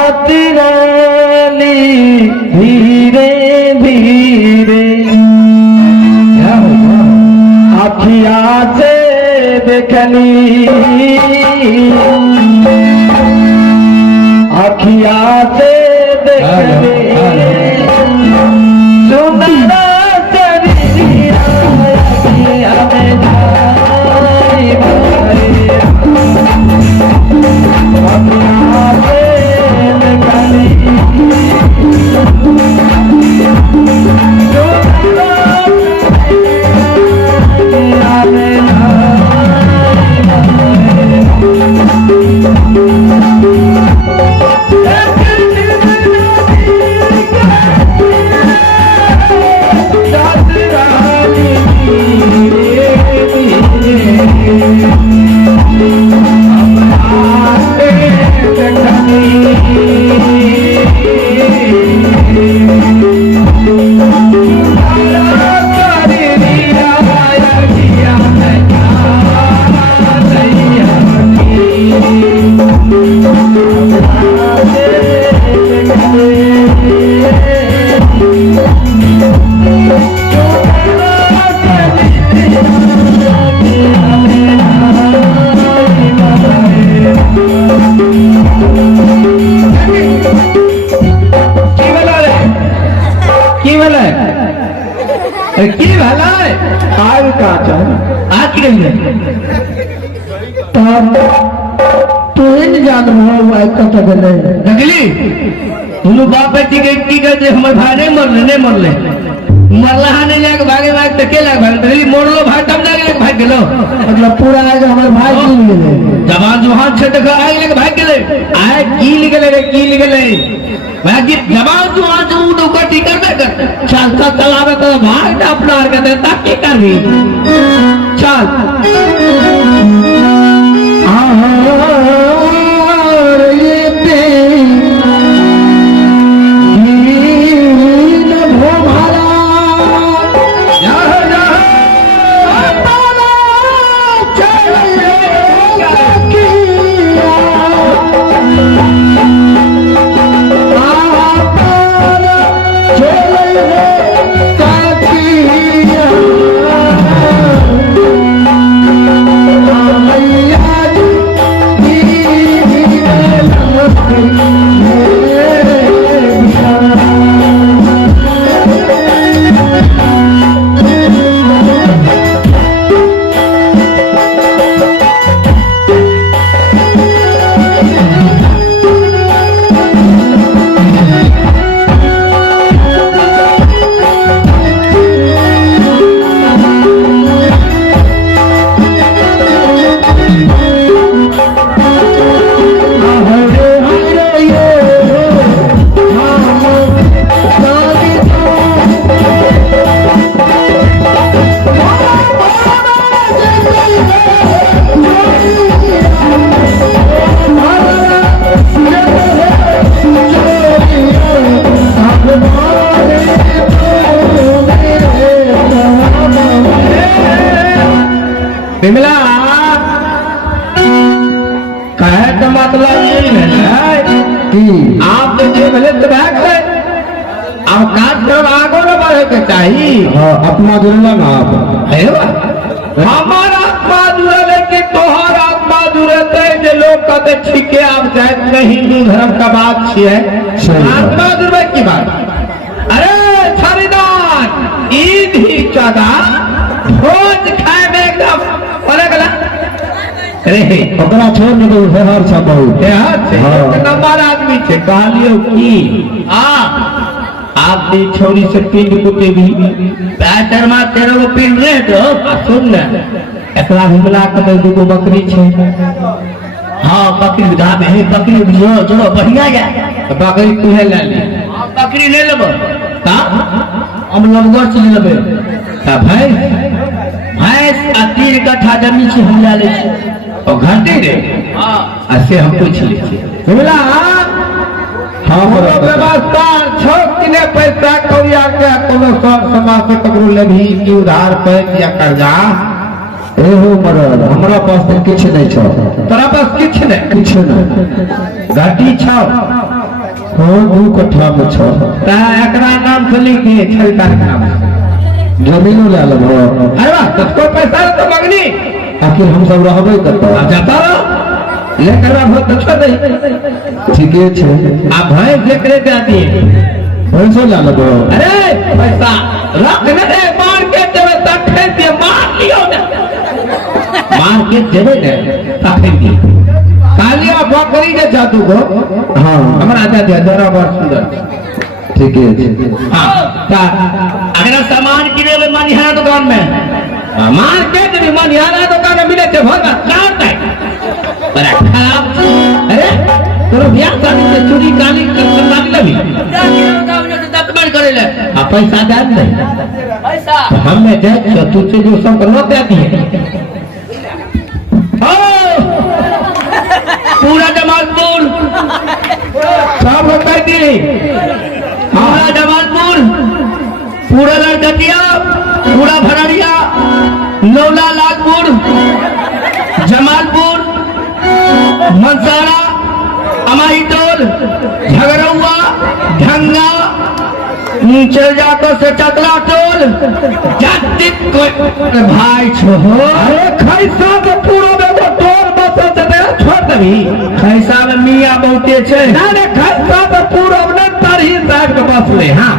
जाती रानी धीरे धीरे अखिया से देखनी अखिया से देखनी सुंदरा शरीरिया अखिया में जाई अखिया से देखनी बाप बेटी के की कहते हमर भाई नहीं मरले मरला नहीं जाके भागे भाग तो के लाग भाग मोड़लो भाई तब जाके भाग गेलो मतलब पूरा आगे हमर भाई कील गेले जवान जुहान छे तक आगे लेके भाग गेले आए कील गेले भागी जवान जुहान जो उडो कटी करबे कर चल तलाबे तो भाग अपना और कहते ताकी करबी चल आप भले तो भाग गए अब काट कर आगो न बढ़े के चाहिए अपना जुड़ला ना आप हमारा आत्मा जुड़े कि तोहर आत्मा जुड़े जे लोग कहते ठीक है आप जाए हिंदू धर्म का बात है आत्मा जुड़े की बात अरे खरीदार ईद ही चादा भोज खाए में एकदम अरे ओकरा छोड़ दे तो हर सब बहुत नंबर आदमी छे कहलियो की आप दी छोरी से पिंड कुटे भी पैटर मा 13 गो पिंड रे तो सुन ना एकरा हमला के दुगो बकरी छे हां बकरी दा में बकरी जो जो बढ़िया जा बकरी तुहे ले ले बकरी ले लेबो ता हम लगवर चले लेबे ता भाई भैंस आ 3 कट्ठा जमीन से हम ले छी और घंटे रे ऐसे हम पूछ लीजिए बोला व्यवस्था छोकने पैसा कौया के कोनो समाज से ककरो लेभी की उधार पे या कर्जा एहो मरद हमरा पास किछ नहीं छ तोरा पास किछ नहीं घाटी छ हाँ 2 कट्ठा में 6 ता एकरा नाम से लिख दिए छलका के नाम से। जमीनो ले लेबो। अरे वाह तो कोई पैसा तो मांगनी आखिर हम सब रहबे कतौ आ जाता रहो लेकर बहुत अच्छा नहीं ठीके छे। आप भाई लेकर जाती है पैसा ले लेबो। अरे पैसा रख न दे मार के देवे तक फेंक दिए मार लियो ना मार के देवे ने तक फेंक दिए कालिया बकरी के जादू को हाँ हमरा आजा दिया जरा बहुत सुंदर ठीके छे। हाँ ता अगर सामान किने में मनिहारा दुकान में मार्केट में मनिहारा दुकान में मिले थे भगा काट है बड़ा खराब अरे तोरो बियाह शादी से चोरी काली करना लगी दतमन करे ले आ पैसा दे दे पैसा हमें दे तो तुझे जो सब करवा देती है ओ पूरा जमालपुर सब बता दी पूरा जमालपुर पूरा लड़कटिया पूरा भरड़िया नौला लालपुर जमालपुर मनसारा अमाईटोल झगड़ुआ ढंगा नीचे जाकर से चतला टोल भाई छो अरे खैसा तो पूरा में टोल बस छोड़ दबी खैसा में मियाँ बहुते छे ना खैसा तो पूरा में तारी साइड के बस ले हाँ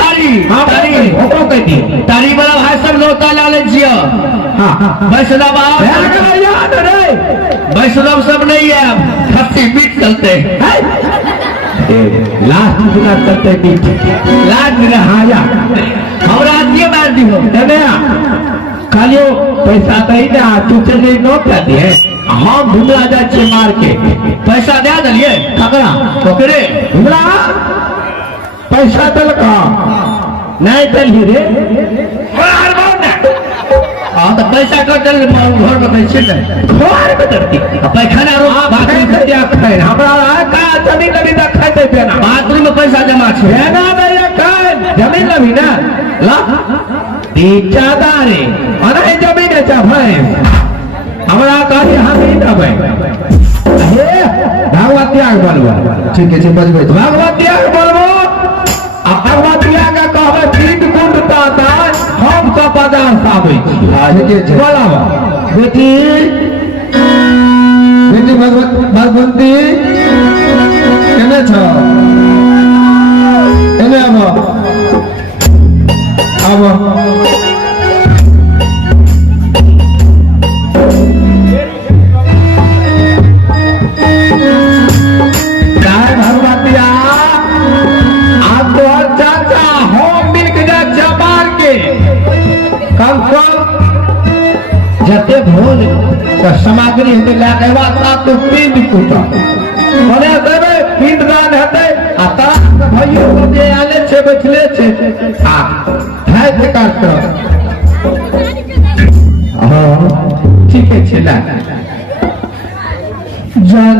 तारी हाँ तारी ओकरो कह दी तारी वाला भाई सब नौता ला ले जिया हाँ वैष्णव याद रे वैष्णव सब नहीं है खस्सी बीट चलते लास्ट बिना चलते बीट लास्ट बिना हाया हमरा आदमी मार दी हो खालियो पैसा दही ना तू चले नोट कर दिए हम घुमला जाए छे मार के पैसा दे दिलिए ककरा ओकरे घुमला पैसा दलका नहीं दलिए रे हाँ तो पैसा कट दल घर में पैसे दे घर में दरती पैखाना रो बाथरूम में क्या खाए हमरा का जमीन लगी ना खाते पेना बाथरूम में पैसा जमा छे ना दे खाए जमीन लगी ना ला बेचादा रे अरे जमीन है भाई हमरा कहे हम ही दबे हे भगवत त्याग बोलबो ठीक है बजबै भगवत त्याग बोलबो आ भगवत त्याग का कहबे तीन कुंड ताता हम सब बाजार से आबै छी हां ठीके छै बोलाबो बेटी बेटी भगवती केने छ एने आबो जते भोज का सामग्री हेते लाके बात तो पिंड कुटा मने देबे पिंड दान हेते आ तारा भइयो जे आले छे बैठले छे आ भाई के काट कर हां ठीक है छेला जान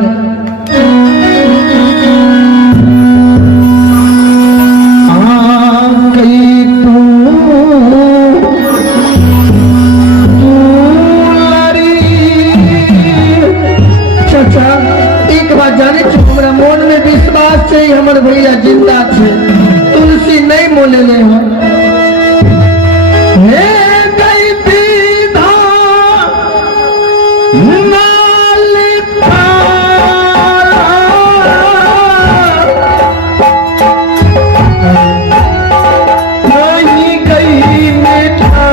हमर भैया जिंदा छे तुलसी नहीं मोले ले हो हे गई विधा नाल नहीं गई मिठा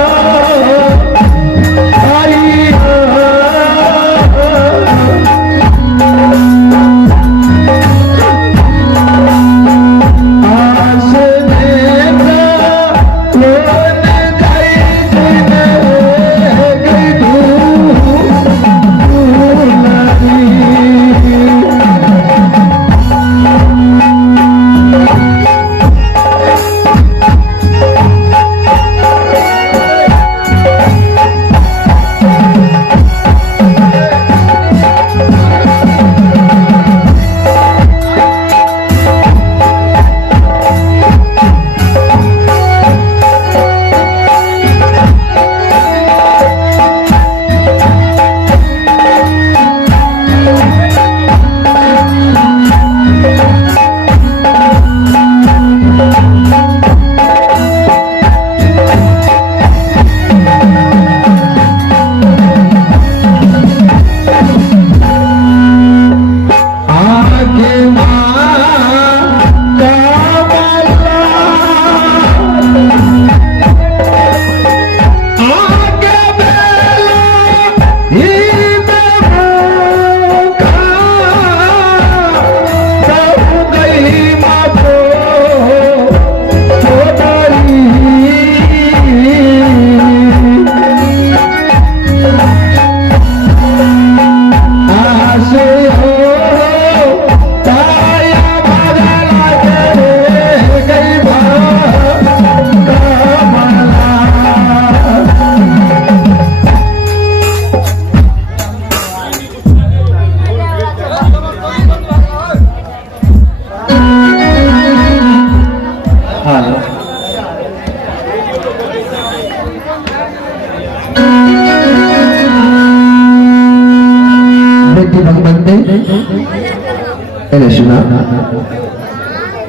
अरे सुना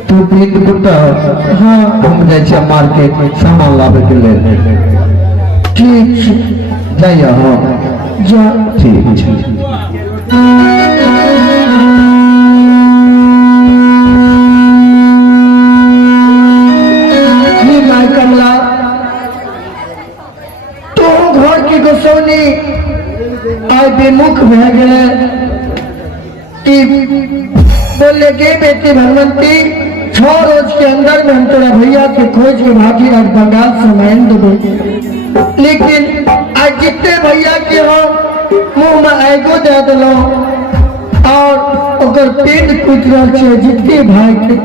तू प्रीत कुत्ता हाँ हम जाइ छियै मार्केट सामान लावे के लेल ठीक छै जाइए हाँ जा ठीक छै माय कमला तो घर की गोसौनी आय विमुख भए गेले कि बोले गे बेटी भगवंती 6 रोज के अंदर में हम तोरा भैया के खोज के भागी और बंगाल से मान देबो लेकिन आज जितने भैया के हम मुंह में आगो दे दिलो और ओकर पेट कुछ रहल छै जितने भाई के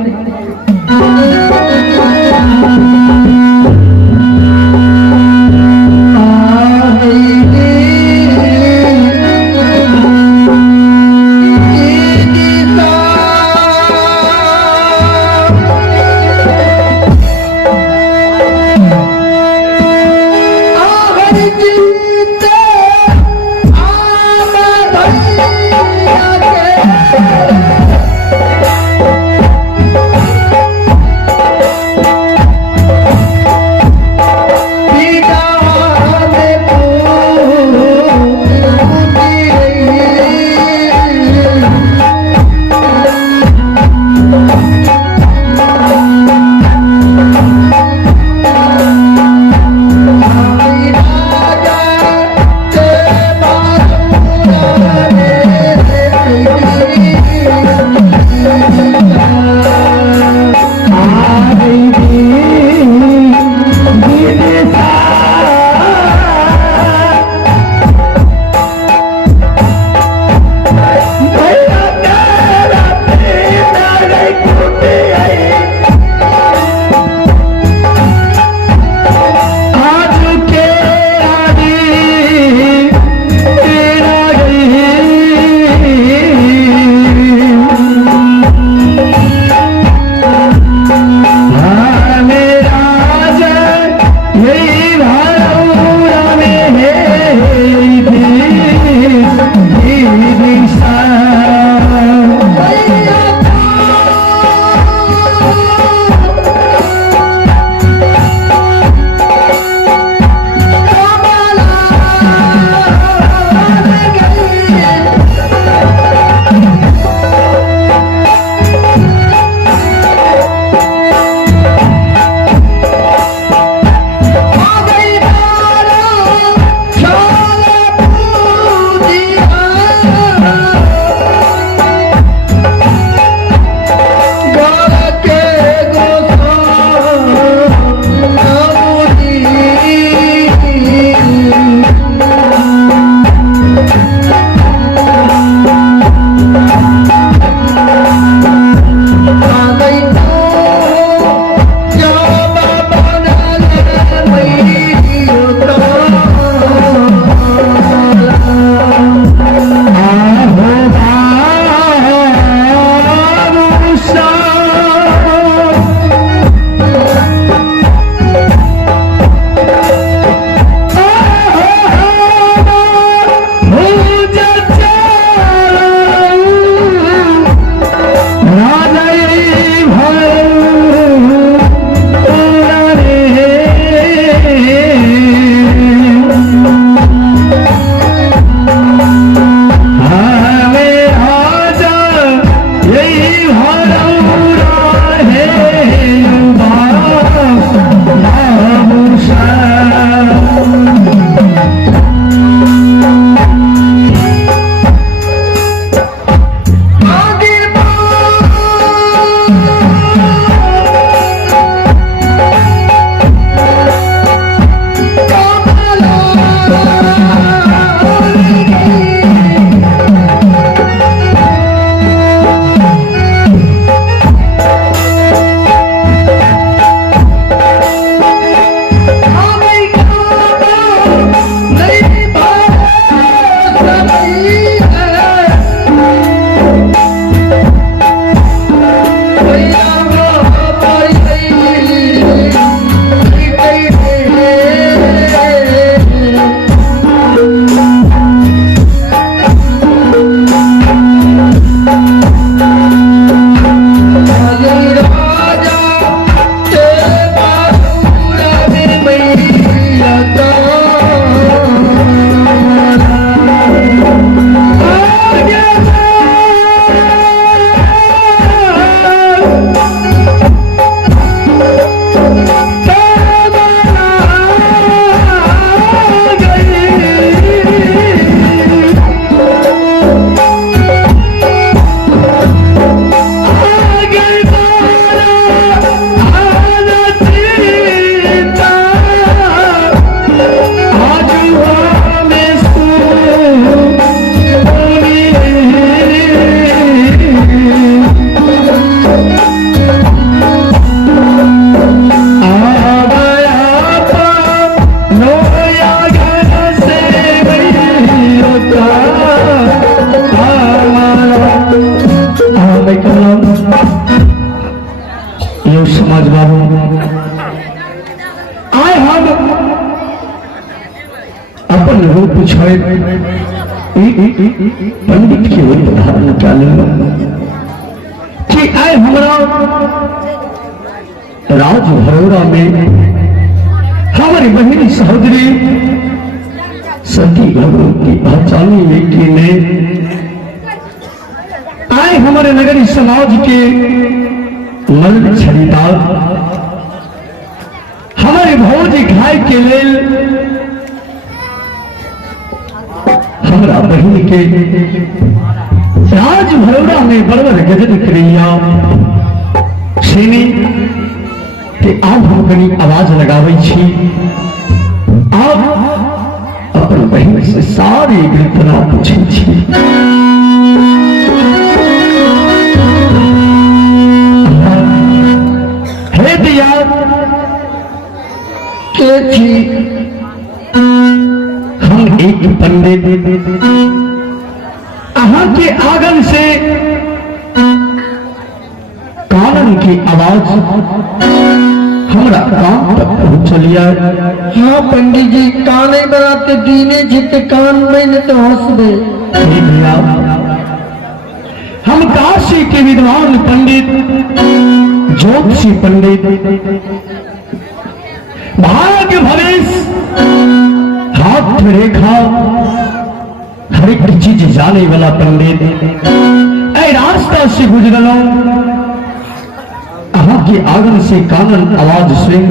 मैं कहना यो समाज बाबू आए हम अपन रूप छोड़ पंडित के रूप धारण चालू कि आए हमारा राज भरौरा में हमारी बहन सहोदरी सती भगवती पहचानी बेटी ने आए हमारे नगरी समाज के मल छड़ीदार हमारे भौजी घाय के लेल हमारा बहन के राज भरौरा में बरबर गजन क्रिया सेनी के आप हम कनी आवाज लगावे छी आप अपन बहन से सारी घटना पूछे छी हे दिया के थी हम एक पंडित अहाँ के आंगन से कानन की आवाज हमारा कान तक पहुंचलिया। हाँ पंडित जी काने बनाते दीने जिते कान में न तो हंसबे। हम काशी के विद्वान पंडित ज्योतिषी पंडित भाग्य भविष्य हाथ रेखा हर एक चीज जाने वाला पंडित ऐ रास्ता से गुजरलो अहाँ के आंगन से कानन आवाज सुन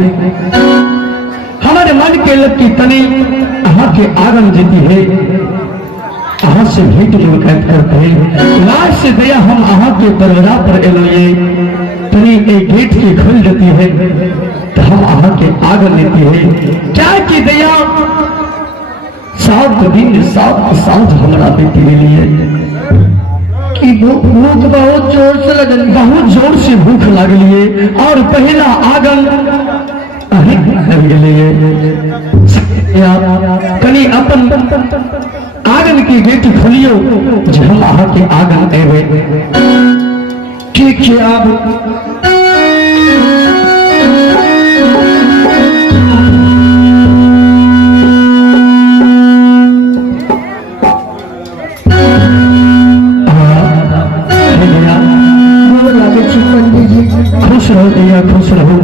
हमारे मन के लकी तनी अहाँ के आंगन जीती है अहाँ से भेंट मुलाकात करते हैं लाज से दया हम अहाँ के दरवाजा पर एलो ये तनी एक गेट के खोल देती है तो हम अहाँ के आंगन लेती है क्या की दया 7 दिन 7 साँझ हमारा बेटी के लिए कि भूख बहुत जोर से लगल बहुत जोर से भूख लगली है और पहला आंगन कनी अपन आंगन की गेट खोलियो जो हम अहाँ के आंगन एवे ठीक है आप खुश रहो दिया खुश रहो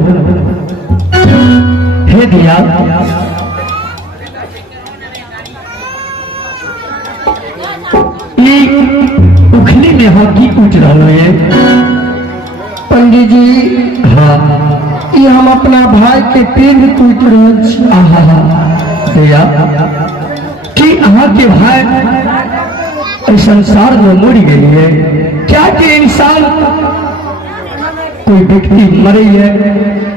हे दिया उखली में हॉकी कूट रहा है पंडित जी। हाँ ये हम अपना भाई के पेड़ कूट रहे दिया कि अहाँ के भाई संसार में मर गई है क्या कि इंसान कोई व्यक्ति मरे है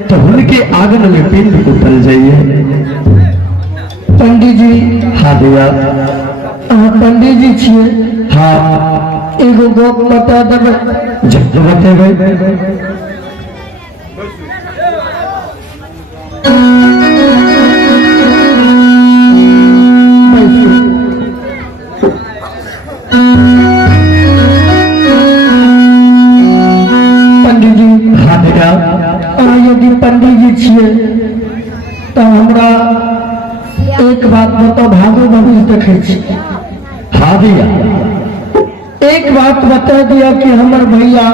तो उनके आंगन में पिंड उतल जाइए पंडित जी। हाँ दिया पंडित जी छिए हाँ एगो गप बता देवे जब बतेबे यदि पंडित जी छिए तो हमरा एक बात बताओ भागो भविष्य देखे छी। हाँ दिया एक बात बता दिया कि हमर भैया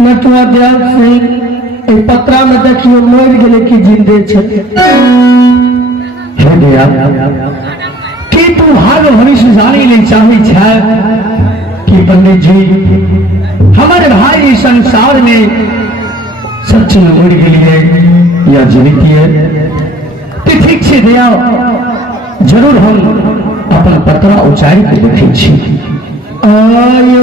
नटुआ दयाल सिंह पत्रा में देखियो मर गए कि जिंदे छे। हे दिया कि तू भागो भविष्य जाने ले चाहे छे कि पंडित जी हमारे भाई संसार में सच में उड़ गई है या जीवित है तो ठीक से दिया जरूर हम अपन पत्रा उचारी के देखे छी। आयु